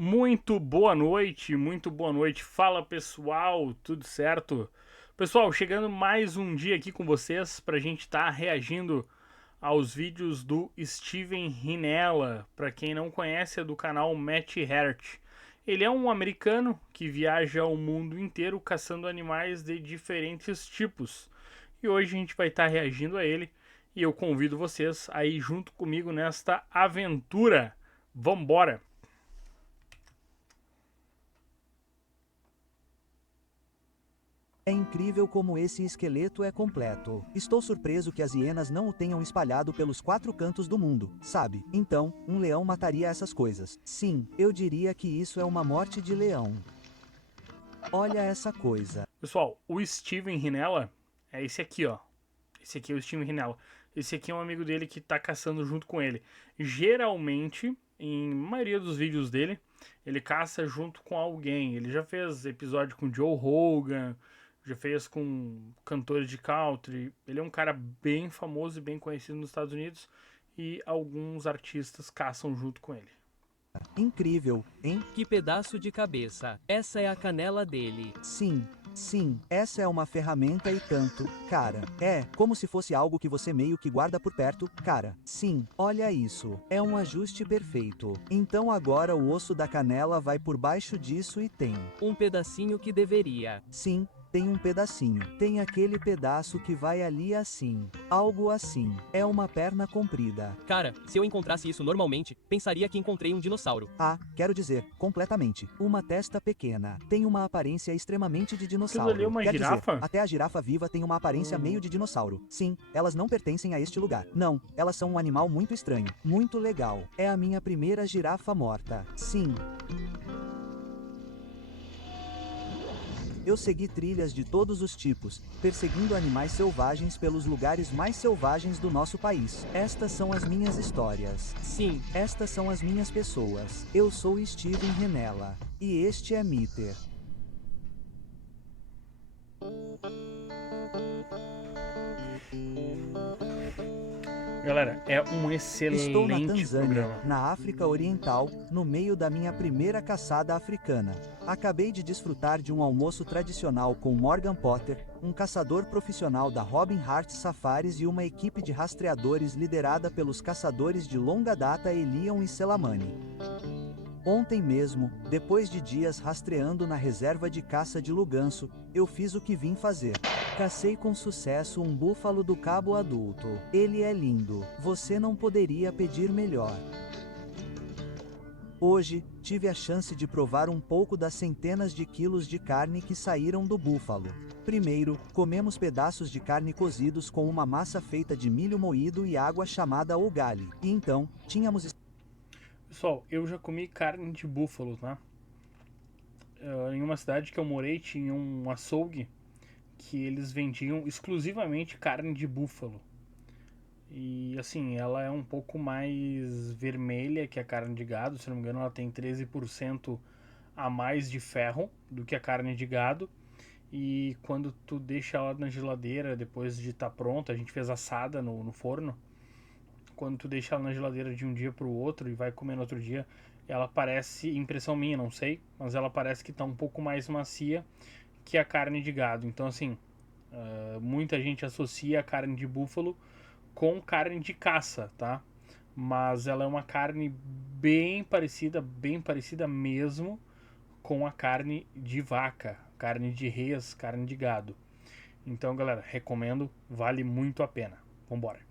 Muito boa noite, muito boa noite. Fala pessoal, tudo certo? Pessoal, chegando mais um dia aqui com vocês pra gente estar reagindo aos vídeos do Steven Rinella. Pra quem não conhece, é do canal Matt Hert. Ele é um americano que viaja o mundo inteiro caçando animais de diferentes tipos. E hoje a gente vai estar reagindo a ele e eu convido vocês a ir junto comigo nesta aventura. Vambora! É incrível como esse esqueleto é completo. Estou surpreso que as hienas não o tenham espalhado pelos 4 cantos do mundo, sabe? Então, um leão mataria essas coisas. Sim, eu diria que isso é uma morte de leão. Olha essa coisa. Pessoal, o Steven Rinella é esse aqui, ó. Esse aqui é o Steven Rinella. Esse aqui é um amigo dele que tá caçando junto com ele. Geralmente, em maioria dos vídeos dele, ele caça junto com alguém. Ele já fez episódio com Joe Rogan, já fez com cantores de country. Ele é um cara bem famoso e bem conhecido nos Estados Unidos e alguns artistas caçam junto com ele. Incrível, hein? Que pedaço de cabeça. Essa é a canela dele. Sim, essa é uma ferramenta e tanto, cara. É, como se fosse algo que você meio que guarda por perto, cara. Sim, olha isso. É um ajuste perfeito. Então agora o osso da canela vai por baixo disso e tem. Um pedacinho que deveria. Sim, tem um pedacinho. Tem aquele pedaço que vai ali assim. Algo assim. É uma perna comprida. Cara, se eu encontrasse isso normalmente, pensaria que encontrei um dinossauro. Ah, quero dizer, completamente. Uma testa pequena. Tem uma aparência extremamente de dinossauro. Aquilo ali é uma Quer girafa? dizer, até a girafa viva tem uma aparência meio de dinossauro. Sim, elas não pertencem a este lugar. Não, elas são um animal muito estranho. Muito legal. É a minha primeira girafa morta. Sim. Eu segui trilhas de todos os tipos, perseguindo animais selvagens pelos lugares mais selvagens do nosso país. Estas são as minhas histórias. Sim, Estas são as minhas pessoas. Eu sou Steven Rinella. E este é Mitter. Galera, é um Estou na excelente Tanzânia, programa. na África Oriental, no meio da minha primeira caçada africana. Acabei de desfrutar de um almoço tradicional com Morgan Potter, um caçador profissional da Robin Hart Safaris e uma equipe de rastreadores liderada pelos caçadores de longa data Elion e Selamani. Ontem mesmo, depois de dias rastreando na reserva de caça de Luganço, eu fiz o que vim fazer. Cacei com sucesso um búfalo do cabo adulto. Ele é lindo. Você não poderia pedir melhor. Hoje, tive a chance de provar um pouco das centenas de quilos de carne que saíram do búfalo. Primeiro, comemos pedaços de carne cozidos com uma massa feita de milho moído e água chamada ugali. E então, tínhamos... Pessoal, eu já comi carne de búfalo, tá? Em uma cidade que eu morei tinha um açougue que eles vendiam exclusivamente carne de búfalo. E assim, ela é um pouco mais vermelha que a carne de gado, se não me engano, ela tem 13% a mais de ferro do que a carne de gado. E quando tu deixa ela na geladeira depois de estar pronta, a gente fez assada no forno. Quando tu deixa ela na geladeira de um dia pro outro e vai comer no outro dia, ela parece, impressão minha, não sei, mas ela parece que tá um pouco mais macia que a carne de gado. Então assim, muita gente associa a carne de búfalo com carne de caça, tá? Mas ela é uma carne bem parecida mesmo com a carne de vaca, carne de res, carne de gado. Então galera, recomendo, vale muito a pena. Vambora.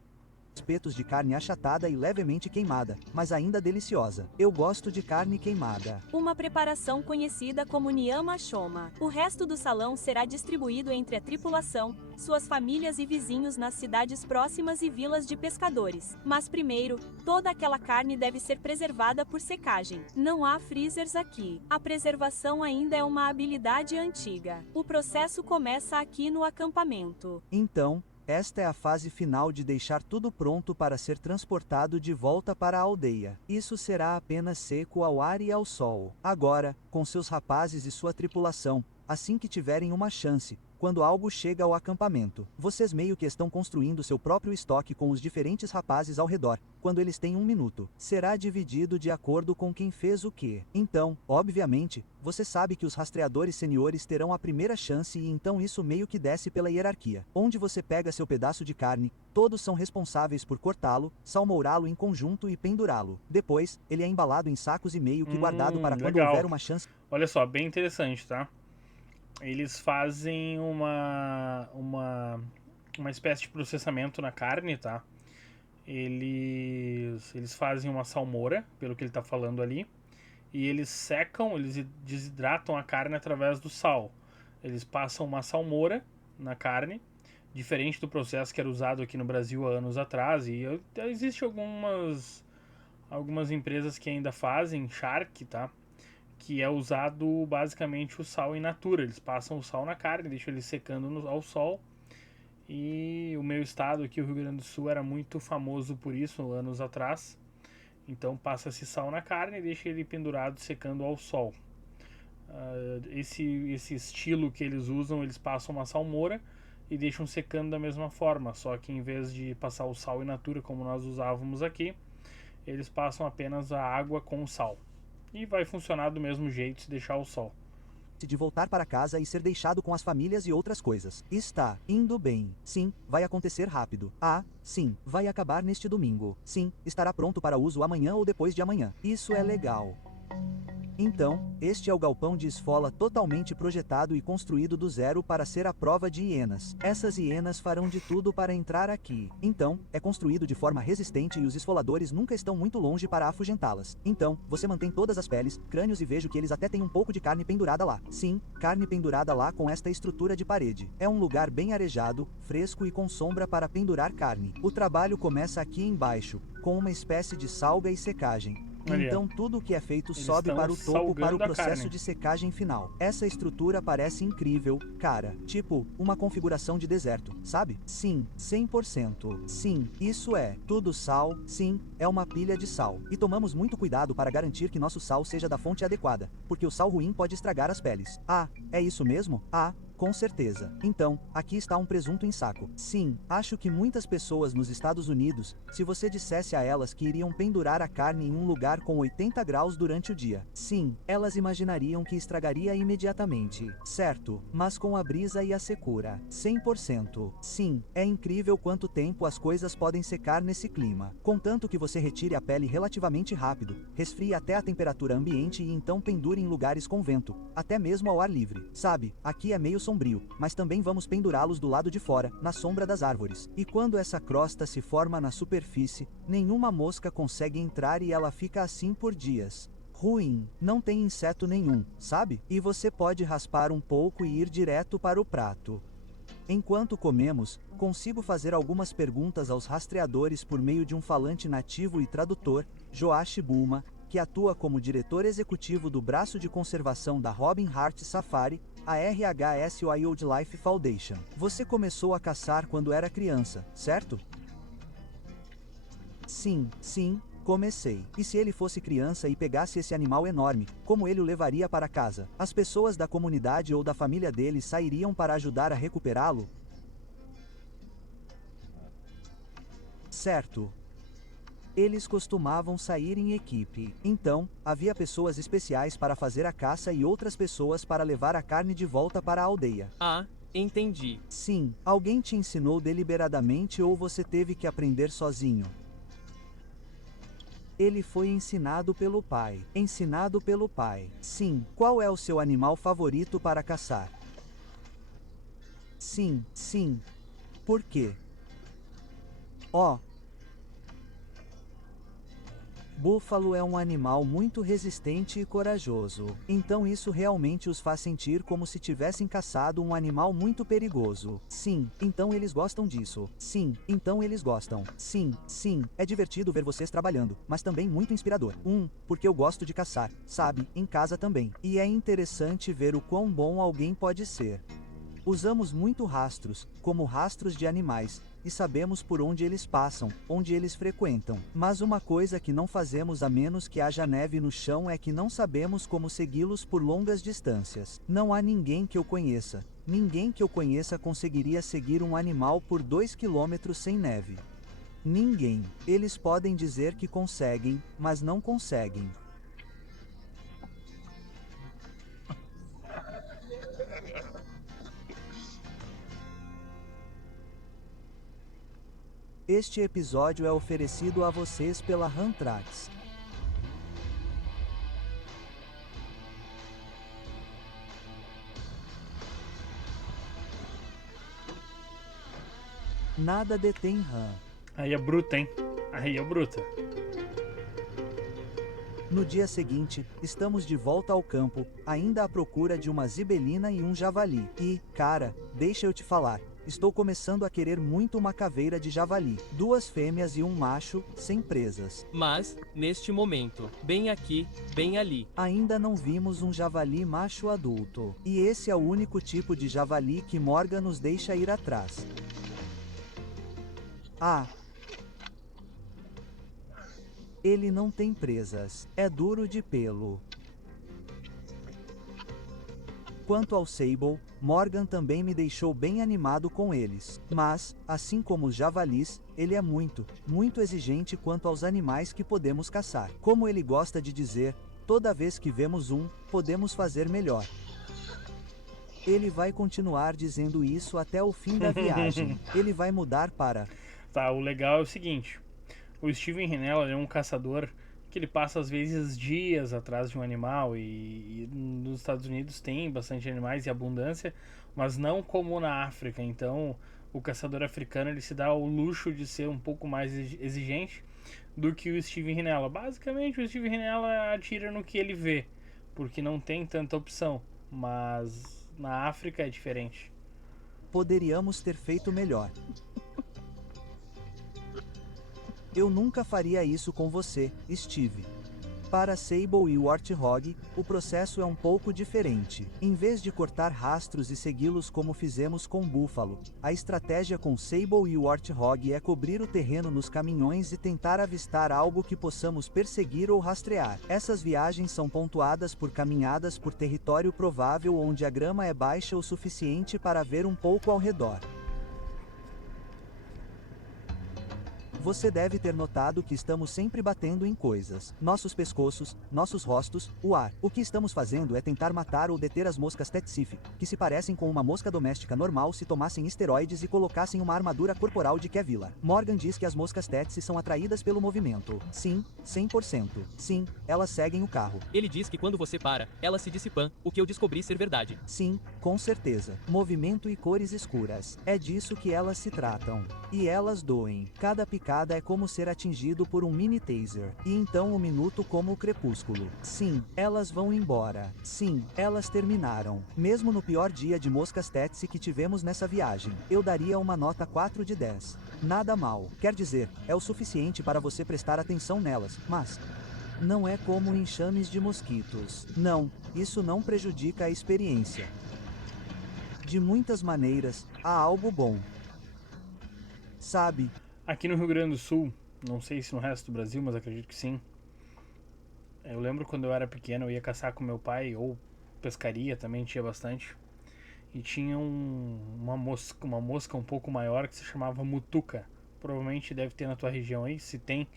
Espetos de carne achatada e levemente queimada, mas ainda deliciosa. Eu gosto de carne queimada. Uma preparação conhecida como Nyama Choma. O resto do salão será distribuído entre a tripulação, suas famílias e vizinhos nas cidades próximas e vilas de pescadores. Mas primeiro, toda aquela carne deve ser preservada por secagem. Não há freezers aqui. A preservação ainda é uma habilidade antiga. O processo começa aqui no acampamento. Então, esta é a fase final de deixar tudo pronto para ser transportado de volta para a aldeia. Isso será apenas seco ao ar e ao sol. Agora, com seus rapazes e sua tripulação, assim que tiverem uma chance, quando algo chega ao acampamento. Vocês meio que estão construindo seu próprio estoque com os diferentes rapazes ao redor, quando eles têm 1 minuto. Será dividido de acordo com quem fez o quê. Então, obviamente, você sabe que os rastreadores seniores terão a primeira chance e então isso meio que desce pela hierarquia. Onde você pega seu pedaço de carne, todos são responsáveis por cortá-lo, salmourá-lo em conjunto e pendurá-lo. Depois, ele é embalado em sacos e meio que guardado para quando legal. houver uma chance. Olha só, bem interessante, tá? Eles fazem uma espécie de processamento na carne, tá? Eles fazem uma salmoura, pelo que ele tá falando ali, e eles secam, eles desidratam a carne através do sal. Eles passam uma salmoura na carne, diferente do processo que era usado aqui no Brasil há anos atrás, e existe algumas empresas que ainda fazem charque, tá? Que é usado basicamente o sal in natura. Eles passam o sal na carne, deixam ele secando ao sol. E o meu estado aqui, o Rio Grande do Sul, era muito famoso por isso anos atrás. Então passa-se sal na carne e deixa ele pendurado secando ao sol. Esse estilo que eles usam, eles passam uma salmoura e deixam secando da mesma forma. Só que em vez de passar o sal in natura como nós usávamos aqui, eles passam apenas a água com o sal. E vai funcionar do mesmo jeito se deixar ao sol. De voltar para casa e ser deixado com as famílias e outras coisas. Está indo bem. Sim, vai acontecer rápido. Ah, sim, vai acabar neste domingo. Sim, estará pronto para uso amanhã ou depois de amanhã. Isso é legal. Então, este é o galpão de esfola totalmente projetado e construído do zero para ser a prova de hienas. Essas hienas farão de tudo para entrar aqui. Então, é construído de forma resistente e os esfoladores nunca estão muito longe para afugentá-las. Então, você mantém todas as peles, crânios e vejo que eles até têm um pouco de carne pendurada lá. Sim, carne pendurada lá com esta estrutura de parede. É um lugar bem arejado, fresco e com sombra para pendurar carne. O trabalho começa aqui embaixo, com uma espécie de salga e secagem. Então tudo o que é feito sobe para o topo para o processo de secagem final. Essa estrutura parece incrível, cara. Tipo, uma configuração de deserto, sabe? Sim, 100%. Sim, isso é. Tudo sal, sim, é uma pilha de sal. E tomamos muito cuidado para garantir que nosso sal seja da fonte adequada, porque o sal ruim pode estragar as peles. Ah, é isso mesmo? Ah, com certeza. Então, aqui está um presunto em saco. Sim, acho que muitas pessoas nos Estados Unidos, se você dissesse a elas que iriam pendurar a carne em um lugar com 80 graus durante o dia, sim, elas imaginariam que estragaria imediatamente, certo? Mas com a brisa e a secura, 100%. Sim, é incrível quanto tempo as coisas podem secar nesse clima. Contanto que você retire a pele relativamente rápido, resfrie até a temperatura ambiente e então pendure em lugares com vento, até mesmo ao ar livre. Sabe, aqui é meio sombrio, mas também vamos pendurá-los do lado de fora, na sombra das árvores. E quando essa crosta se forma na superfície, nenhuma mosca consegue entrar e ela fica assim por dias. Ruim, não tem inseto nenhum, sabe? E você pode raspar um pouco e ir direto para o prato. Enquanto comemos, consigo fazer algumas perguntas aos rastreadores por meio de um falante nativo e tradutor, Joash Bulma, que atua como diretor executivo do braço de conservação da Robin Hart Safari, a RHS Wildlife Foundation. Você começou a caçar quando era criança, certo? Sim, comecei. E se ele fosse criança e pegasse esse animal enorme, como ele o levaria para casa? As pessoas da comunidade ou da família dele sairiam para ajudar a recuperá-lo? Certo. Eles costumavam sair em equipe. Então, havia pessoas especiais para fazer a caça e outras pessoas para levar a carne de volta para a aldeia. Ah, entendi. Sim, alguém te ensinou deliberadamente ou você teve que aprender sozinho? Ele foi ensinado pelo pai. Ensinado pelo pai. Sim. Qual é o seu animal favorito para caçar? Sim. Por quê? Oh. Búfalo é um animal muito resistente e corajoso. Então isso realmente os faz sentir como se tivessem caçado um animal muito perigoso. Sim, então eles gostam disso. Sim, então eles gostam. Sim, é divertido ver vocês trabalhando, mas também muito inspirador. Porque eu gosto de caçar, sabe, em casa também. E é interessante ver o quão bom alguém pode ser. Usamos muito rastros, como rastros de animais, e sabemos por onde eles passam, onde eles frequentam. Mas uma coisa que não fazemos a menos que haja neve no chão é que não sabemos como segui-los por longas distâncias. Não há ninguém que eu conheça, Ninguém que eu conheça conseguiria seguir um animal por 2 quilômetros sem neve. Ninguém. Eles podem dizer que conseguem, mas não conseguem. Este episódio é oferecido a vocês pela Huntrax. Nada detém Han. Aí é bruta, hein? Aí é bruta. No dia seguinte, estamos de volta ao campo, ainda à procura de uma zibelina e um javali. E, cara, deixa eu te falar, estou começando a querer muito uma caveira de javali. 2 fêmeas e um macho, sem presas. Mas, neste momento, bem aqui, bem ali. Ainda não vimos um javali macho adulto. E esse é o único tipo de javali que Morgan nos deixa ir atrás. Ah! Ele não tem presas, é duro de pelo. Quanto ao Sable, Morgan também me deixou bem animado com eles. Mas, assim como os javalis, ele é muito exigente quanto aos animais que podemos caçar. Como ele gosta de dizer, toda vez que vemos um, podemos fazer melhor. Ele vai continuar dizendo isso até o fim da viagem. Ele vai mudar para... Tá, o legal é o seguinte. O Steven Rinella é um caçador que ele passa às vezes dias atrás de um animal e nos Estados Unidos tem bastante animais e abundância, mas não como na África. Então o caçador africano ele se dá o luxo de ser um pouco mais exigente do que o Steven Rinella. Basicamente o Steven Rinella atira no que ele vê, porque não tem tanta opção, mas na África é diferente. Poderíamos ter feito melhor. Eu nunca faria isso com você, Steve. Para Sable e Warthog, o processo é um pouco diferente. Em vez de cortar rastros e segui-los como fizemos com Buffalo, a estratégia com Sable e Warthog é cobrir o terreno nos caminhões e tentar avistar algo que possamos perseguir ou rastrear. Essas viagens são pontuadas por caminhadas por território provável onde a grama é baixa o suficiente para ver um pouco ao redor. Você deve ter notado que estamos sempre batendo em coisas. Nossos pescoços, nossos rostos, o ar. O que estamos fazendo é tentar matar ou deter as moscas Tetsif, que se parecem com uma mosca doméstica normal se tomassem esteroides e colocassem uma armadura corporal de Kevlar. Morgan diz que as moscas Tetsy são atraídas pelo movimento. Sim, 100%. Sim, elas seguem o carro. Ele diz que quando você para, elas se dissipam, o que eu descobri ser verdade. Sim, com certeza. Movimento e cores escuras. É disso que elas se tratam. E elas doem. Cada picada é como ser atingido por um mini taser. E então um minuto como o crepúsculo. Sim, elas vão embora. Sim, elas terminaram. Mesmo no pior dia de moscas Tetsy que tivemos nessa viagem, eu daria uma nota 4 de 10. Nada mal. Quer dizer, é o suficiente para você prestar atenção nelas, mas... não é como enxames de mosquitos. Não, isso não prejudica a experiência. De muitas maneiras, há algo bom. Sabe... Aqui no Rio Grande do Sul, não sei se no resto do Brasil, mas acredito que sim. Eu lembro quando eu era pequeno, eu ia caçar com meu pai, ou pescaria também tinha bastante. E tinha uma mosca um pouco maior que se chamava mutuca. Provavelmente deve ter na tua região aí. Se tem,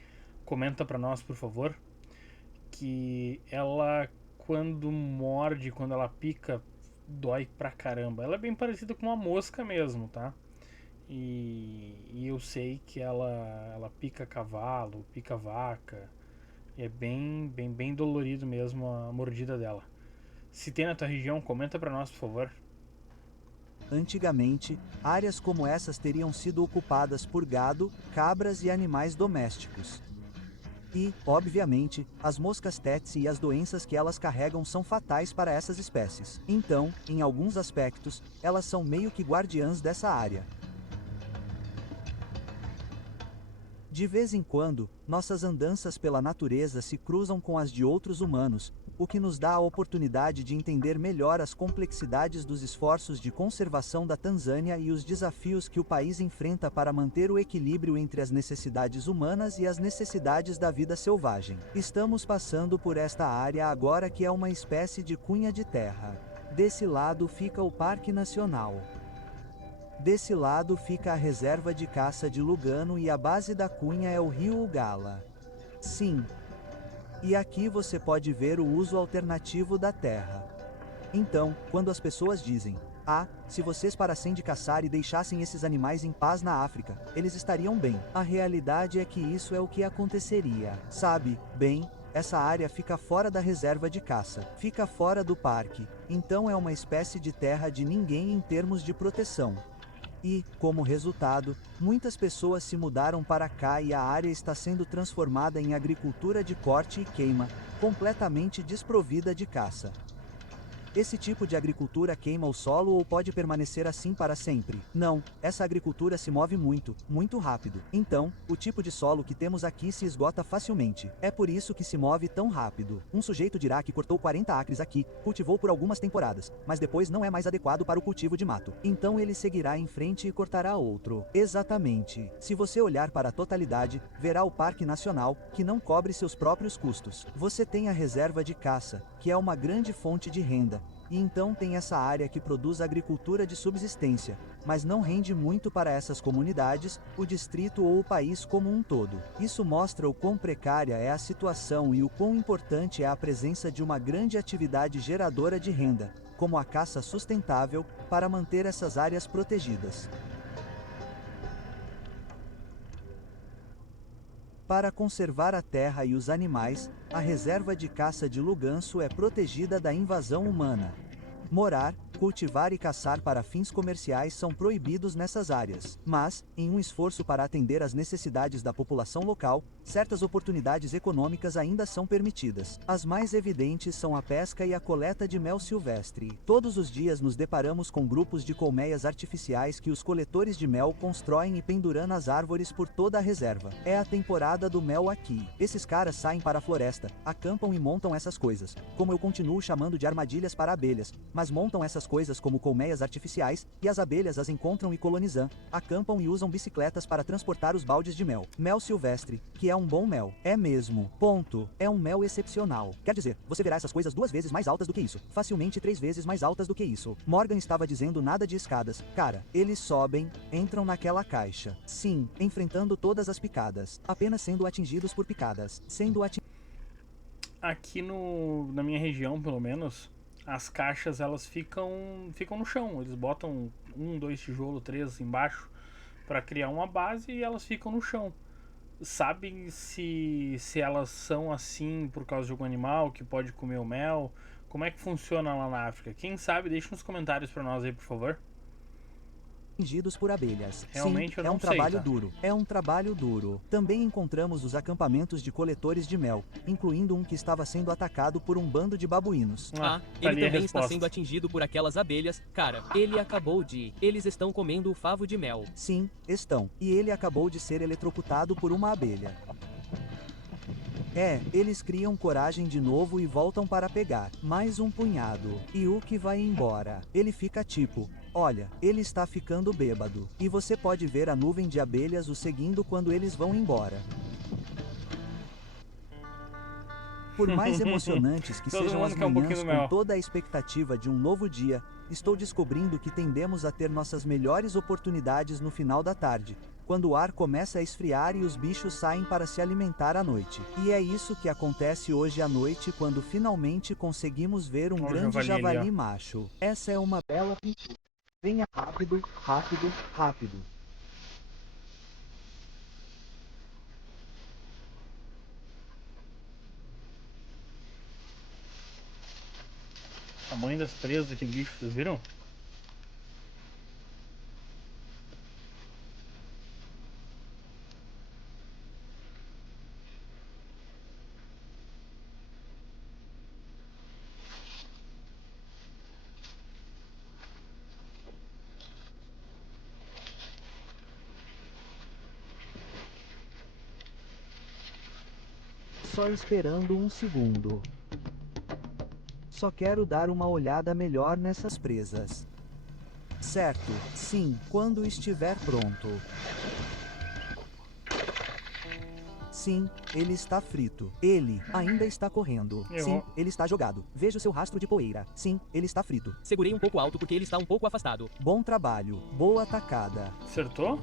comenta pra nós, por favor. Que ela, quando morde, quando ela pica, dói pra caramba. Ela é bem parecida com uma mosca mesmo, tá? E eu sei que ela pica cavalo, pica vaca. E é bem dolorido mesmo a mordida dela. Se tem na tua região, comenta pra nós, por favor. Antigamente, áreas como essas teriam sido ocupadas por gado, cabras e animais domésticos. E, obviamente, as moscas Tetsy e as doenças que elas carregam são fatais para essas espécies. Então, em alguns aspectos, elas são meio que guardiãs dessa área. De vez em quando, nossas andanças pela natureza se cruzam com as de outros humanos, o que nos dá a oportunidade de entender melhor as complexidades dos esforços de conservação da Tanzânia e os desafios que o país enfrenta para manter o equilíbrio entre as necessidades humanas e as necessidades da vida selvagem. Estamos passando por esta área agora que é uma espécie de cunha de terra. Desse lado fica o Parque Nacional. Desse lado fica a reserva de caça de Lugano e a base da Cunha é o rio Ugala. Sim. E aqui você pode ver o uso alternativo da terra. Então, quando as pessoas dizem, ah, se vocês parassem de caçar e deixassem esses animais em paz na África, eles estariam bem. A realidade é que isso é o que aconteceria. Sabe, bem, essa área fica fora da reserva de caça, fica fora do parque, então é uma espécie de terra de ninguém em termos de proteção. E, como resultado, muitas pessoas se mudaram para cá e a área está sendo transformada em agricultura de corte e queima, completamente desprovida de caça. Esse tipo de agricultura queima o solo ou pode permanecer assim para sempre? Não, essa agricultura se move muito, muito rápido. Então, o tipo de solo que temos aqui se esgota facilmente. É por isso que se move tão rápido. Um sujeito dirá que cortou 40 acres aqui, cultivou por algumas temporadas, mas depois não é mais adequado para o cultivo de mato. Então ele seguirá em frente e cortará outro. Exatamente. Se você olhar para a totalidade, verá o Parque Nacional, que não cobre seus próprios custos. Você tem a reserva de caça, que é uma grande fonte de renda. E então tem essa área que produz agricultura de subsistência, mas não rende muito para essas comunidades, o distrito ou o país como um todo. Isso mostra o quão precária é a situação e o quão importante é a presença de uma grande atividade geradora de renda, como a caça sustentável, para manter essas áreas protegidas. Para conservar a terra e os animais, a reserva de caça de Luganço é protegida da invasão humana. Morar, cultivar e caçar para fins comerciais são proibidos nessas áreas, mas, em um esforço para atender às necessidades da população local, certas oportunidades econômicas ainda são permitidas. As mais evidentes são a pesca e a coleta de mel silvestre. Todos os dias nos deparamos com grupos de colmeias artificiais que os coletores de mel constroem e penduram nas árvores por toda a reserva. É a temporada do mel aqui. Esses caras saem para a floresta, acampam e montam essas coisas, como eu continuo chamando de armadilhas para abelhas, mas montam essas coisas como colmeias artificiais, e as abelhas as encontram e colonizam, acampam e usam bicicletas para transportar os baldes de mel. Mel silvestre, que é um bom mel. É mesmo. Ponto. É um mel excepcional. Quer dizer, você verá essas coisas 2 vezes mais altas do que isso. Facilmente 3 vezes mais altas do que isso. Morgan estava dizendo nada de escadas. Cara, eles sobem, entram naquela caixa. Sim, enfrentando todas as picadas. Apenas sendo atingidos por picadas. Aqui na minha região, pelo menos, as caixas elas ficam no chão. Eles botam 1, 2 tijolos, 3 embaixo para criar uma base e elas ficam no chão. Sabem se elas são assim por causa de algum animal que pode comer o mel? Como é que funciona lá na África? Quem sabe, deixa nos comentários para nós aí, por favor. Atingidos por abelhas. Realmente Sim, eu não é um sei, trabalho tá? duro. É um trabalho duro. Também encontramos os acampamentos de coletores de mel, incluindo um que estava sendo atacado por um bando de babuínos. Ah, tá ali ele a também está resposta. sendo atingido por aquelas abelhas. Cara, ele acabou de... Eles estão comendo o favo de mel. Sim, estão. E ele acabou de ser eletrocutado por uma abelha. Eles criam coragem de novo e voltam para pegar mais um punhado. E o que vai embora. Ele fica tipo, olha, ele está ficando bêbado. E você pode ver a nuvem de abelhas o seguindo quando eles vão embora. Por mais emocionantes que Todo sejam mundo as quer um manhãs pouquinho do mel. com toda a expectativa de um novo dia, estou descobrindo que tendemos a ter nossas melhores oportunidades no final da tarde, quando o ar começa a esfriar e os bichos saem para se alimentar à noite. E é isso que acontece hoje à noite quando finalmente conseguimos ver um Olha o grande javali ali, javali macho. Essa é uma bela pintura. Venha rápido, rápido, rápido. A mãe das presas daquele bicho, vocês viram? Só esperando um segundo. Só quero dar uma olhada melhor nessas presas. Certo, sim, quando estiver pronto. Sim, ele está frito. Ele ainda está correndo. Errou. Sim, ele está jogado. Veja o seu rastro de poeira. Sim, ele está frito. Segurei um pouco alto porque ele está um pouco afastado. Bom trabalho. Boa tacada. Acertou?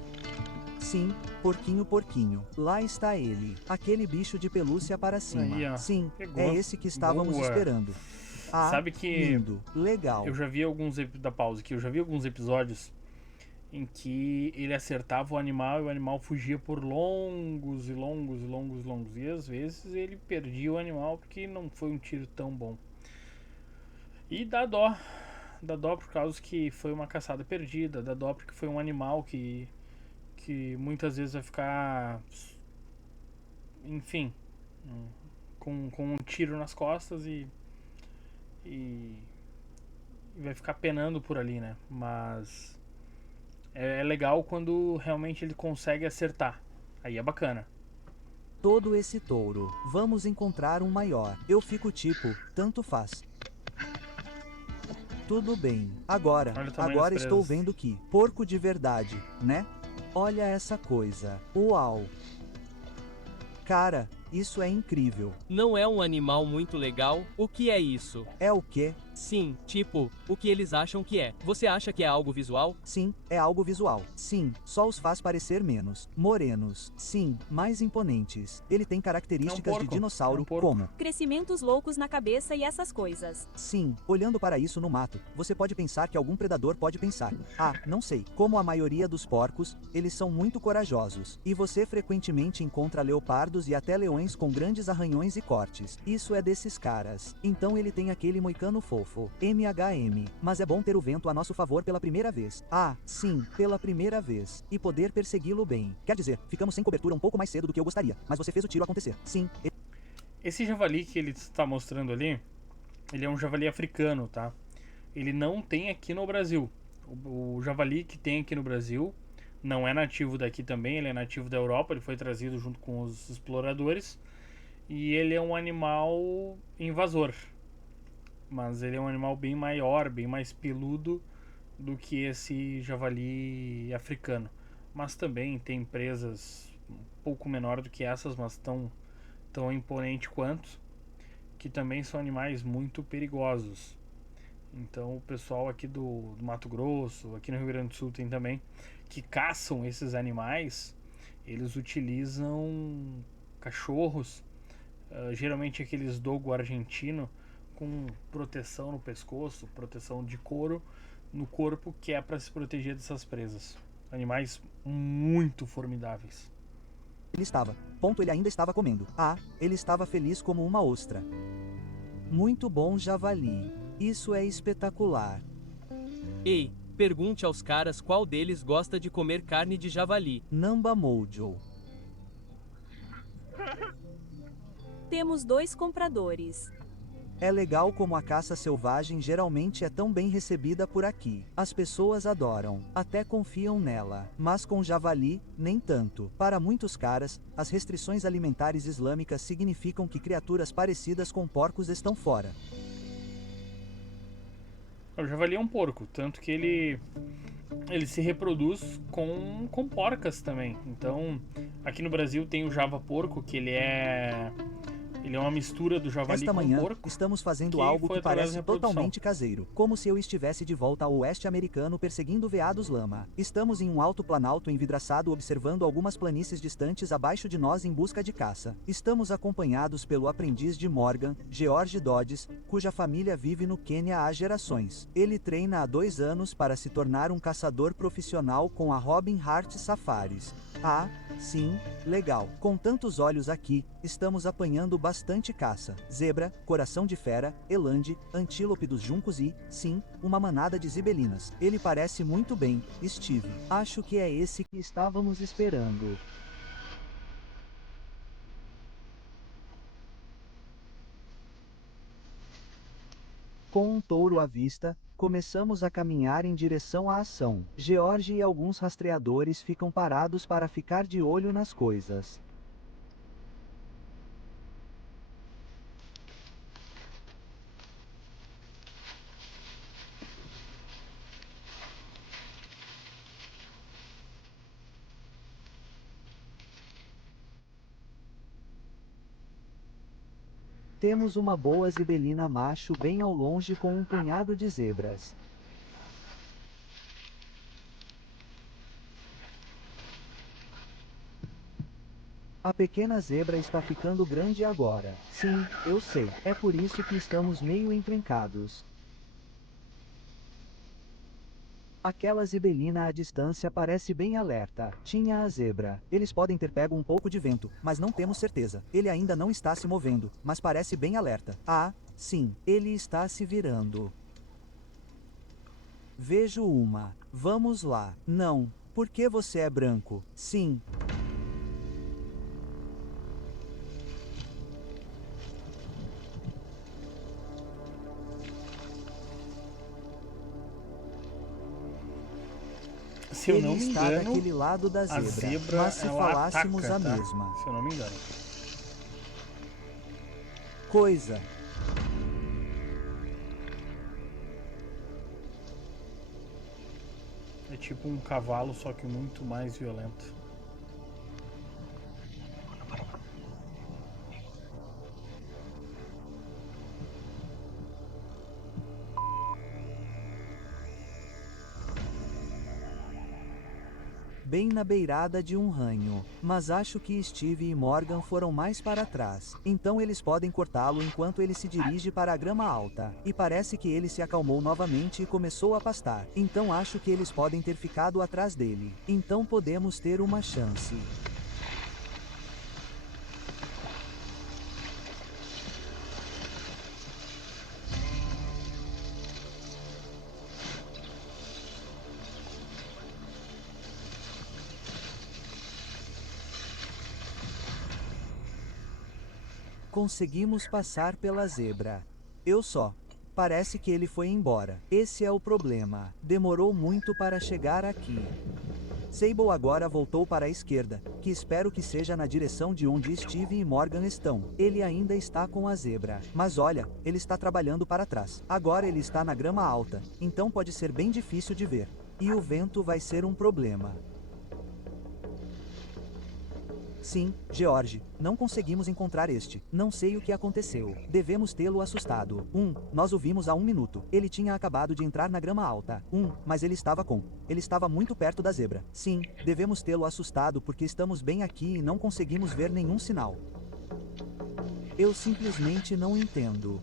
Sim, porquinho. Lá está ele. Aquele bicho de pelúcia para cima. Aí, ó. Sim, Pegou. é esse que estávamos Boa. esperando. Ah, Sabe que lindo. Legal. eu já vi da pausa aqui, eu já vi alguns episódios em que ele acertava o animal e o animal fugia por longos. E às vezes ele perdia o animal porque não foi um tiro tão bom. E dá dó. Dá dó por causa que foi uma caçada perdida. Dá dó porque foi um animal que muitas vezes vai ficar, enfim, com um tiro nas costas e vai ficar penando por ali, né? Mas é legal quando realmente ele consegue acertar. Aí é bacana. Todo esse touro. Vamos encontrar um maior. Eu fico tipo, tanto faz. Tudo bem. Olha o tamanho Agora das estou presas. vendo que porco de verdade, né? Olha essa coisa. Uau. Cara, isso é incrível. Não é um animal muito legal? O que é isso? É o quê? Sim, tipo, o que eles acham que é. Você acha que é algo visual? Sim, é algo visual. Sim, só os faz parecer menos morenos. Sim, mais imponentes. Ele tem características de porco. dinossauro, É um porco. como... Crescimentos loucos na cabeça e essas coisas. Sim, olhando para isso no mato, você pode pensar que algum predador pode pensar. Ah, não sei. Como a maioria dos porcos, eles são muito corajosos. E você frequentemente encontra leopardos e até leões com grandes arranhões e cortes. Isso é desses caras. Então ele tem aquele moicano fofo. MHM. Mas é bom ter o vento a nosso favor pela primeira vez. Ah, sim, pela primeira vez. E poder persegui-lo bem. Quer dizer, ficamos sem cobertura um pouco mais cedo do que eu gostaria. Mas você fez o tiro acontecer. Sim, Esse javali que ele está mostrando ali, ele é um javali africano, tá? Ele não tem aqui no Brasil. O javali que tem aqui no Brasil não é nativo daqui também, ele é nativo da Europa, ele foi trazido junto com os exploradores. E ele é um animal invasor. Mas ele é um animal bem maior, bem mais peludo do que esse javali africano. Mas também tem presas um pouco menor do que essas, mas tão imponente quanto, que também são animais muito perigosos. Então o pessoal aqui do Mato Grosso, aqui no Rio Grande do Sul tem também, que caçam esses animais, eles utilizam cachorros, geralmente aqueles dogo argentino, com proteção no pescoço, proteção de couro no corpo, que é para se proteger dessas presas. Animais muito formidáveis. ele estava. Ele ainda estava comendo. Ah, ele estava feliz como uma ostra. Muito bom, javali. Isso é espetacular. Ei, pergunte aos caras qual deles gosta de comer carne de javali. Namba Mojo. Temos 2 compradores. É legal como a caça selvagem geralmente é tão bem recebida por aqui. As pessoas adoram, até confiam nela. Mas com javali, nem tanto. Para muitos caras, as restrições alimentares islâmicas significam que criaturas parecidas com porcos estão fora. O javali é um porco, tanto que ele se reproduz com porcas também. Então, aqui no Brasil tem o java porco, que ele é uma mistura do javali Esta com manhã, porco. estamos fazendo que algo foi que através da parece reprodução. totalmente caseiro. Como se eu estivesse de volta ao oeste americano perseguindo veados lama. Estamos em um alto planalto envidraçado observando algumas planícies distantes abaixo de nós em busca de caça. Estamos acompanhados pelo aprendiz de Morgan, George Dodds, cuja família vive no Quênia há gerações. Ele treina há 2 anos para se tornar um caçador profissional com a Robin Hart Safaris. Ah, sim, legal. Com tantos olhos aqui, estamos apanhando bastante caça. Zebra, coração de fera, elande, antílope dos juncos e, sim, uma manada de zibelinas. Ele parece muito bem, Steve. Acho que é esse que estávamos esperando. Com um touro à vista, começamos a caminhar em direção à ação. George e alguns rastreadores ficam parados para ficar de olho nas coisas. Temos uma boa zibelina macho bem ao longe com um punhado de zebras. A pequena zebra está ficando grande agora. Sim, eu sei. É por isso que estamos meio encrencados. Aquela zibelina à distância parece bem alerta. Tinha a zebra. Eles podem ter pego um pouco de vento, mas não temos certeza. Ele ainda não está se movendo, mas parece bem alerta. Ah, sim, ele está se virando. Vejo uma. Vamos lá. Não. Por que você é branco? Sim. Se eu Ele não me está engano, daquele lado da a zebra. zebra, Mas se ela falássemos ataca, a tá? mesma Se eu não me engano. coisa. É tipo um cavalo, só que muito mais violento. Bem na beirada de um ranho. Mas acho que Steve e Morgan foram mais para trás. Então eles podem cortá-lo enquanto ele se dirige para a grama alta. E parece que ele se acalmou novamente e começou a pastar. Então acho que eles podem ter ficado atrás dele. Então podemos ter uma chance. Conseguimos passar pela zebra. Eu só. Parece que ele foi embora. Esse é o problema. Demorou muito para chegar aqui. Sable agora voltou para a esquerda, que espero que seja na direção de onde Steve e Morgan estão. Ele ainda está com a zebra. Mas olha, ele está trabalhando para trás. Agora ele está na grama alta, então pode ser bem difícil de ver. E o vento vai ser um problema. Sim, George, não conseguimos encontrar este. Não sei o que aconteceu. Devemos tê-lo assustado. Nós o vimos há 1 minuto. Ele tinha acabado de entrar na grama alta. Mas ele estava com. Ele estava muito perto da zebra. Sim, devemos tê-lo assustado porque estamos bem aqui e não conseguimos ver nenhum sinal. Eu simplesmente não entendo.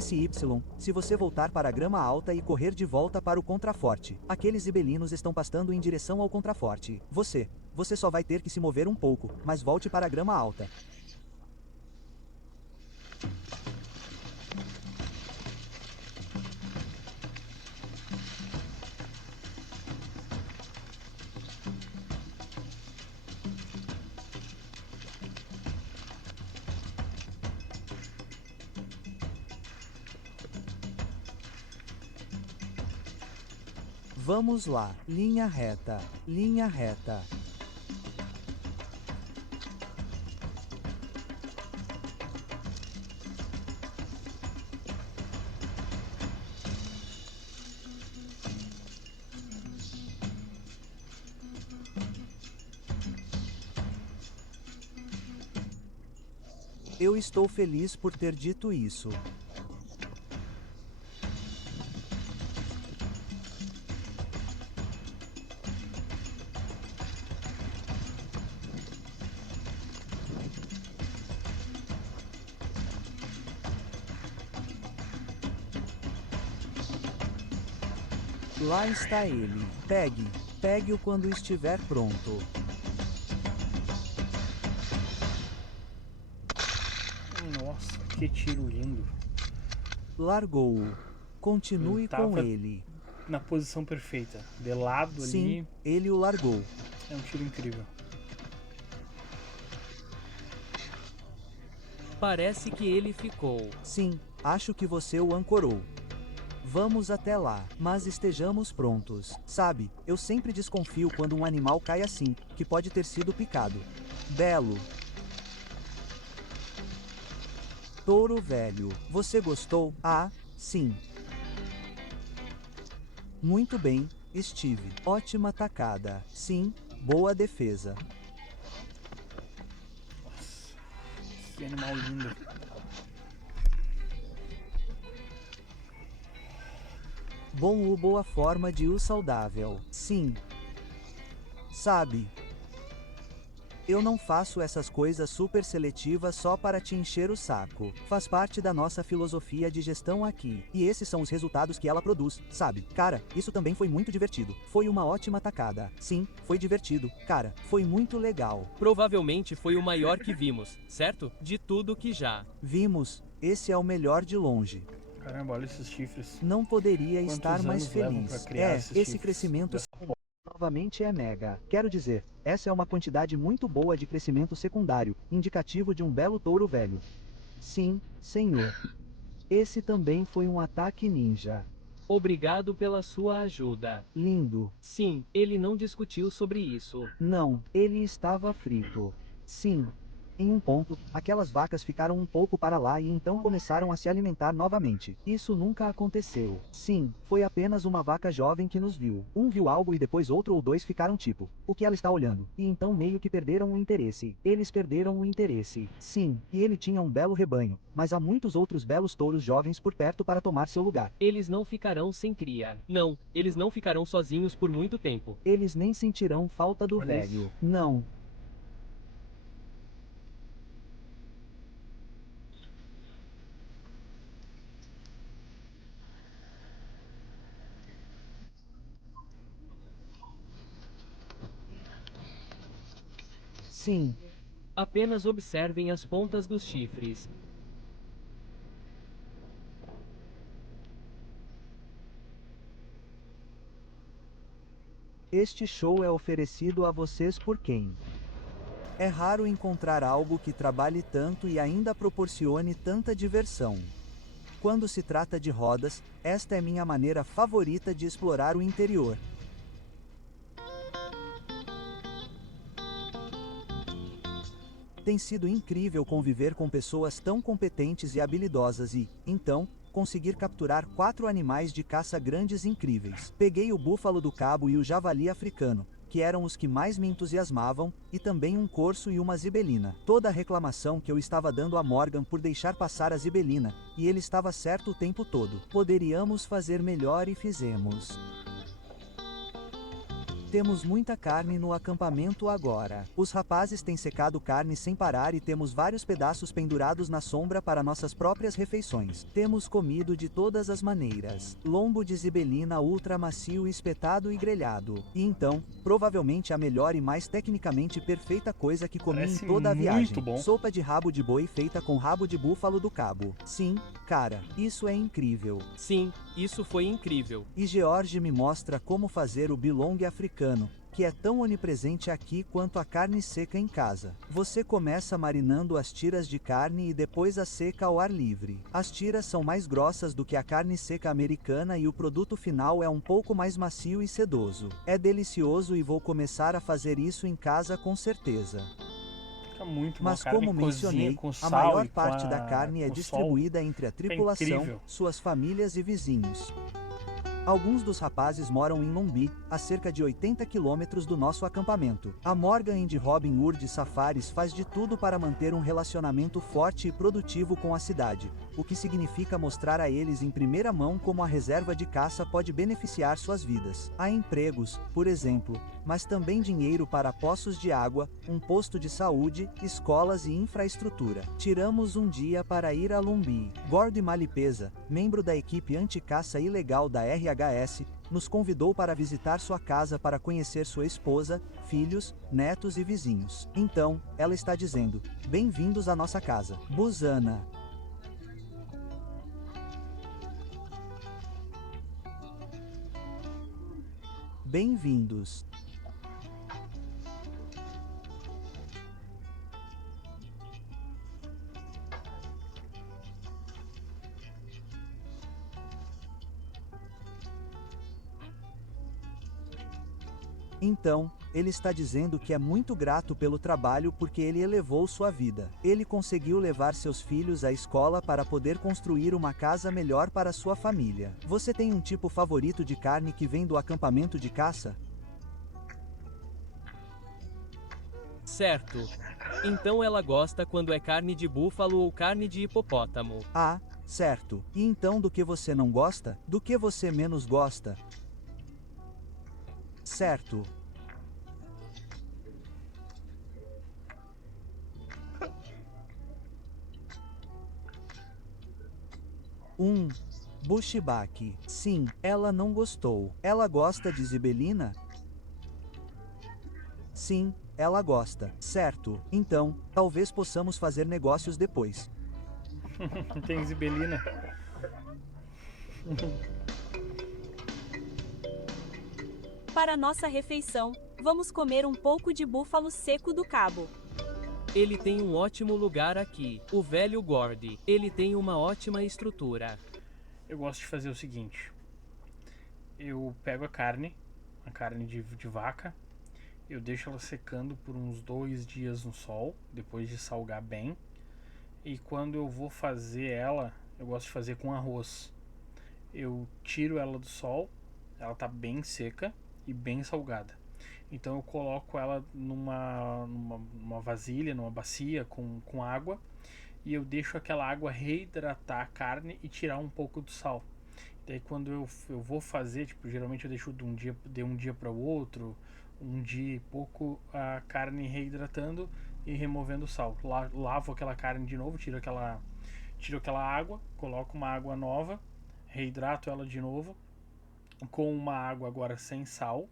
SY, se você voltar para a grama alta e correr de volta para o contraforte. Aqueles zibelinos estão pastando em direção ao contraforte. Você só vai ter que se mover um pouco, mas volte para a grama alta. Vamos lá, linha reta, linha reta. Eu estou feliz por ter dito isso. Lá está ele. Pegue-o quando estiver pronto. Nossa, que tiro lindo. Largou-o. Continue Ele tava com ele. Na posição perfeita. De lado Sim, ali. ele o largou. É um tiro incrível. Parece que ele ficou. Sim, acho que você o ancorou. Vamos até lá, mas estejamos prontos. Sabe, eu sempre desconfio quando um animal cai assim, que pode ter sido picado. Belo. Touro velho, você gostou? Ah, sim. Muito bem, Steve. Ótima tacada. Sim, boa defesa. Nossa, que animal lindo. Boa forma de o saudável. Sim. Sabe? Eu não faço essas coisas super seletivas só para te encher o saco. Faz parte da nossa filosofia de gestão aqui. E esses são os resultados que ela produz, sabe? Cara, isso também foi muito divertido. Foi uma ótima tacada. Sim, foi divertido. Cara, foi muito legal. Provavelmente foi o maior que vimos, certo? De tudo que já Vimos, esse é o melhor de longe. Caramba, olha esses chifres. Não poderia Quantos estar mais anos levam feliz. pra criar esses Esse chifres? crescimento Dessa forma? novamente é mega. Quero dizer, essa é uma quantidade muito boa de crescimento secundário, indicativo de um belo touro velho. Sim, senhor. Esse também foi um ataque ninja. Obrigado pela sua ajuda. Lindo. Sim, ele não discutiu sobre isso. Não, ele estava frito. Sim. Em um ponto, aquelas vacas ficaram um pouco para lá e então começaram a se alimentar novamente. Isso nunca aconteceu. Sim, foi apenas uma vaca jovem que nos viu. Um viu algo e depois outro ou dois ficaram tipo, o que ela está olhando? E então meio que perderam o interesse. Eles perderam o interesse. Sim, e ele tinha um belo rebanho, mas há muitos outros belos touros jovens por perto para tomar seu lugar. Eles não ficarão sem cria. Não, eles não ficarão sozinhos por muito tempo. Eles nem sentirão falta do Olha velho. isso. Não. Sim. Apenas observem as pontas dos chifres. Este show é oferecido a vocês por quem? É raro encontrar algo que trabalhe tanto e ainda proporcione tanta diversão. Quando se trata de rodas, esta é minha maneira favorita de explorar o interior. Tem sido incrível conviver com pessoas tão competentes e habilidosas e, então, conseguir capturar 4 animais de caça grandes incríveis. Peguei o búfalo do cabo e o javali africano, que eram os que mais me entusiasmavam, e também um corso e uma zibelina. Toda a reclamação que eu estava dando a Morgan por deixar passar a zibelina, e ele estava certo o tempo todo. Poderíamos fazer melhor e fizemos. Temos muita carne no acampamento agora. Os rapazes têm secado carne sem parar e temos vários pedaços pendurados na sombra para nossas próprias refeições. Temos comido de todas as maneiras. Lombo de zibelina ultra macio espetado e grelhado. E então, provavelmente a melhor e mais tecnicamente perfeita coisa que comi Parece em toda a viagem. muito bom. Sopa de rabo de boi feita com rabo de búfalo do cabo. Sim, cara, isso é incrível. Sim, isso foi incrível. E George me mostra como fazer o bilong africano, que é tão onipresente aqui quanto a carne seca em casa. Você começa marinando as tiras de carne e depois a seca ao ar livre. As tiras são mais grossas do que a carne seca americana e o produto final é um pouco mais macio e sedoso. É delicioso e vou começar a fazer isso em casa com certeza. Fica muito bom. Mas A carne como cozinha mencionei, com a sal maior e com parte da carne é com distribuída entre a tripulação, incrível. suas famílias e vizinhos. Alguns dos rapazes moram em Lumbi, a cerca de 80 quilômetros do nosso acampamento. A Morgan de Robin Hood Safaris faz de tudo para manter um relacionamento forte e produtivo com a cidade, o que significa mostrar a eles em primeira mão como a reserva de caça pode beneficiar suas vidas. Há empregos, por exemplo, mas também dinheiro para poços de água, um posto de saúde, escolas e infraestrutura. Tiramos um dia para ir a Lumbi. Gordy Malipesa, membro da equipe anti-caça ilegal da RHS, nos convidou para visitar sua casa para conhecer sua esposa, filhos, netos e vizinhos. Então, ela está dizendo: bem-vindos à nossa casa. Busana. Bem-vindos. Então, ele está dizendo que é muito grato pelo trabalho porque ele elevou sua vida. Ele conseguiu levar seus filhos à escola para poder construir uma casa melhor para sua família. Você tem um tipo favorito de carne que vem do acampamento de caça? Certo. Então ela gosta quando é carne de búfalo ou carne de hipopótamo. Ah, certo. E então do que você não gosta? Do que você menos gosta? Certo. Um bushback. Sim, ela não gostou. Ela gosta de zibelina? Sim, ela gosta. Certo. Então, talvez possamos fazer negócios depois. Tem zibelina. Para nossa refeição, vamos comer um pouco de búfalo seco do cabo. Ele tem um ótimo lugar aqui. O velho Gordy. Ele tem uma ótima estrutura. Eu gosto de fazer o seguinte. Eu pego a carne de vaca, eu deixo ela secando por uns 2 dias no sol, depois de salgar bem. E quando eu vou fazer ela, eu gosto de fazer com arroz. Eu tiro ela do sol, ela tá bem seca e bem salgada. Então eu coloco ela numa vasilha, numa bacia com água, e eu deixo aquela água reidratar a carne e tirar um pouco do sal. Daí quando eu vou fazer, tipo, geralmente eu deixo de um dia para o outro, um dia e pouco, a carne reidratando e removendo o sal. Lavo aquela carne de novo, tiro aquela água, coloco uma água nova, reidrato ela de novo, com uma água agora sem sal.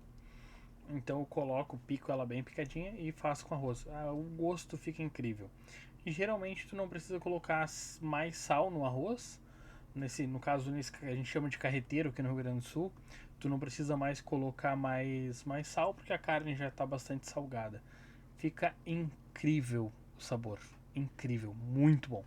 Então eu coloco, pico ela bem picadinha e faço com arroz. O gosto fica incrível. E geralmente tu não precisa colocar mais sal no arroz. No caso, nesse que a gente chama de carreteiro aqui no Rio Grande do Sul, tu não precisa mais colocar mais sal porque a carne já está bastante salgada. Fica incrível o sabor. Incrível, muito bom.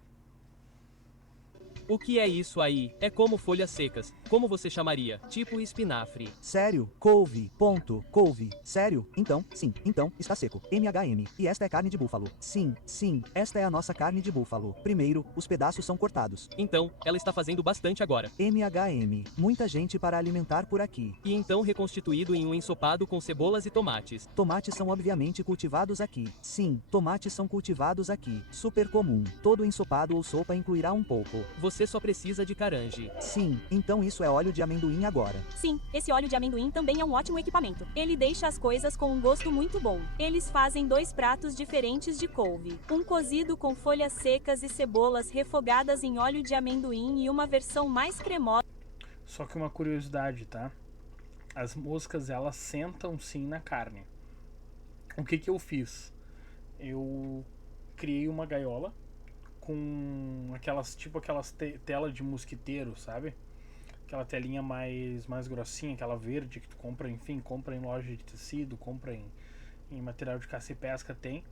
O que é isso aí? É como folhas secas. Como você chamaria? Tipo espinafre. Sério? Couve. Ponto. Couve. Sério? Então, sim. Então, está seco. MHM. E esta é carne de búfalo. Sim, sim. Esta é a nossa carne de búfalo. Primeiro, os pedaços são cortados. Então, ela está fazendo bastante agora. MHM. Muita gente para alimentar por aqui. E então reconstituído em um ensopado com cebolas e tomates. Tomates são obviamente cultivados aqui. Sim, tomates são cultivados aqui. Super comum. Todo ensopado ou sopa incluirá um pouco. Você só precisa de carange. Sim, então isso é óleo de amendoim agora. Sim, esse óleo de amendoim também é um ótimo equipamento. Ele deixa as coisas com um gosto muito bom. Eles fazem 2 pratos diferentes de couve. Um cozido com folhas secas e cebolas refogadas em óleo de amendoim e uma versão mais cremosa. Só que uma curiosidade, tá? As moscas, elas sentam sim na carne. O que eu fiz? Eu criei uma gaiola com aquelas tela de mosquiteiro, sabe? Aquela telinha mais grossinha, aquela verde que tu compra, enfim, compra em loja de tecido, compra em material de caça e pesca, tem.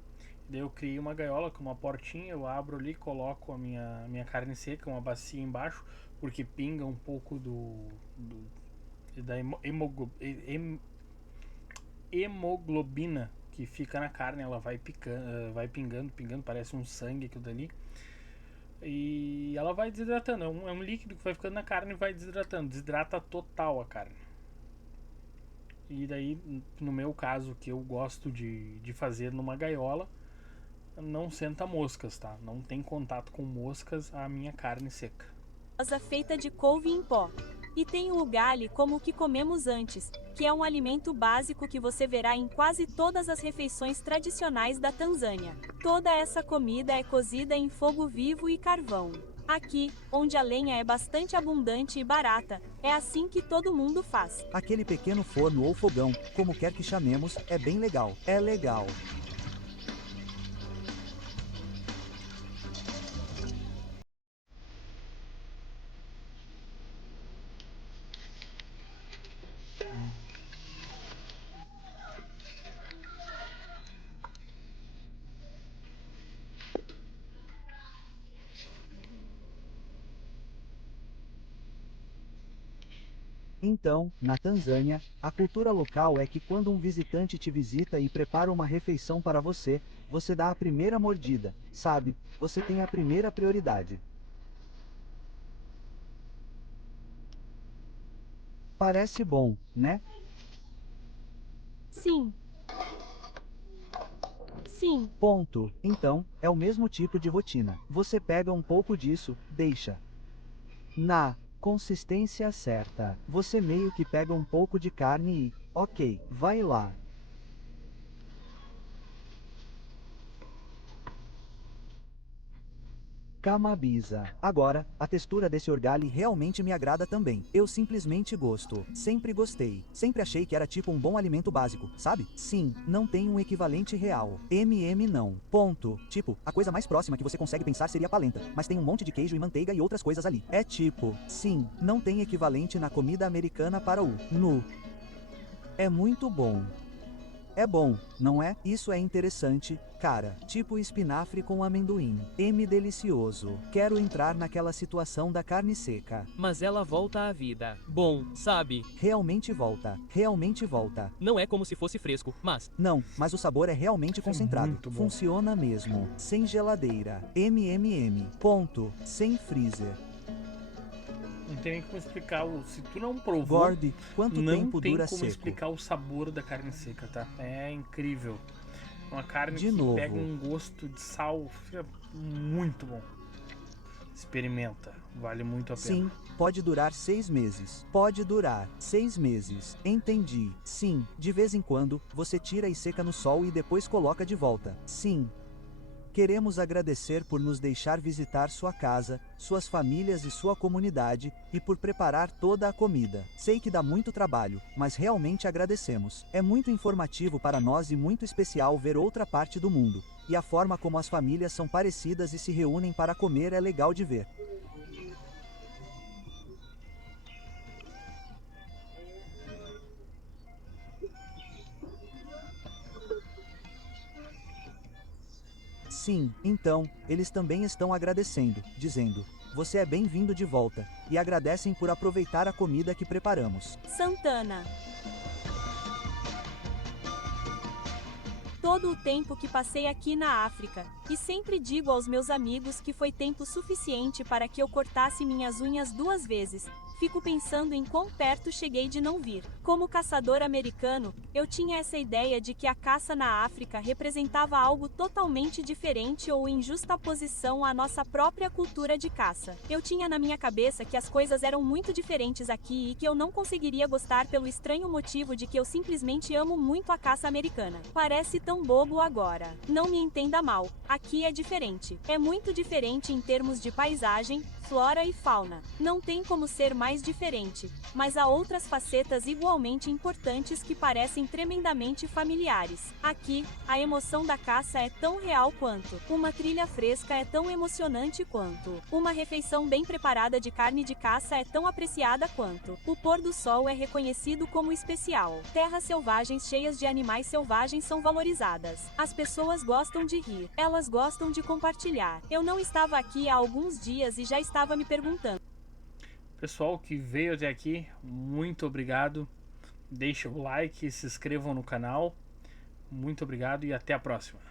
Daí eu criei uma gaiola com uma portinha, eu abro ali, coloco a minha carne seca, uma bacia embaixo, porque pinga um pouco da hemoglobina que fica na carne, ela vai pingando, parece um sangue aquilo dali. E ela vai desidratando, é um líquido que vai ficando na carne e vai desidratando, desidrata total a carne. E daí, no meu caso, que eu gosto de fazer numa gaiola, não senta moscas, tá? Não tem contato com moscas a minha carne seca. Feita de couve em pó. E tem o ugali como o que comemos antes, que é um alimento básico que você verá em quase todas as refeições tradicionais da Tanzânia. Toda essa comida é cozida em fogo vivo e carvão. Aqui, onde a lenha é bastante abundante e barata, é assim que todo mundo faz. Aquele pequeno forno ou fogão, como quer que chamemos, é bem legal. É legal. Então, na Tanzânia, a cultura local é que quando um visitante te visita e prepara uma refeição para você, você dá a primeira mordida, sabe? Você tem a primeira prioridade. Parece bom, né? Sim. Sim. Ponto. Então, é o mesmo tipo de rotina. Você pega um pouco disso, deixa na consistência certa. Você meio que pega um pouco de carne e, ok, vai lá. Camabisa. Agora, a textura desse orgali realmente me agrada também. Eu simplesmente gosto. Sempre gostei. Sempre achei que era tipo um bom alimento básico, sabe? Sim, não tem um equivalente real. Não. Ponto. Tipo, a coisa mais próxima que você consegue pensar seria a palenta, mas tem um monte de queijo e manteiga e outras coisas ali. É tipo, sim, não tem equivalente na comida americana para o nu. É muito bom. É bom, não é? Isso é interessante, cara. Tipo espinafre com amendoim. Delicioso. Quero entrar naquela situação da carne seca. Mas ela volta à vida. Bom, sabe? Realmente volta. Realmente volta. Não é como se fosse fresco, mas Não, mas o sabor é realmente concentrado. muito bom. Funciona mesmo. Sem geladeira. Ponto. Sem freezer. Não tem nem como explicar. Se tu não provou, Gord, quanto não tempo tem dura como seco? explicar o sabor da carne seca, tá? É incrível. Uma carne De que novo. pega um gosto de sal, fica muito bom. Experimenta, vale muito a pena. Sim, pode durar 6 meses. Pode durar 6 meses. Entendi. Sim, de vez em quando, você tira e seca no sol e depois coloca de volta. Sim. Queremos agradecer por nos deixar visitar sua casa, suas famílias e sua comunidade, e por preparar toda a comida. Sei que dá muito trabalho, mas realmente agradecemos. É muito informativo para nós e muito especial ver outra parte do mundo. E a forma como as famílias são parecidas e se reúnem para comer é legal de ver. Sim, então, eles também estão agradecendo, dizendo: você é bem-vindo de volta, e agradecem por aproveitar a comida que preparamos. Santana. Todo o tempo que passei aqui na África, e sempre digo aos meus amigos que foi tempo suficiente para que eu cortasse minhas unhas 2 vezes. Fico pensando em quão perto cheguei de não vir. Como caçador americano, eu tinha essa ideia de que a caça na África representava algo totalmente diferente ou em justaposição à nossa própria cultura de caça. Eu tinha na minha cabeça que as coisas eram muito diferentes aqui e que eu não conseguiria gostar pelo estranho motivo de que eu simplesmente amo muito a caça americana. Parece tão bobo agora. Não me entenda mal, aqui é diferente. É muito diferente em termos de paisagem, flora e fauna. Não tem como ser mais diferente, mas há outras facetas igualmente importantes que parecem tremendamente familiares. Aqui, a emoção da caça é tão real quanto. Uma trilha fresca é tão emocionante quanto. Uma refeição bem preparada de carne de caça é tão apreciada quanto. O pôr do sol é reconhecido como especial. Terras selvagens cheias de animais selvagens são valorizadas. As pessoas gostam de rir. Elas gostam de compartilhar. Eu não estava aqui há alguns dias e já estava me perguntando. Pessoal que veio até aqui, muito obrigado. Deixa o like, se inscrevam no canal. Muito obrigado e até a próxima.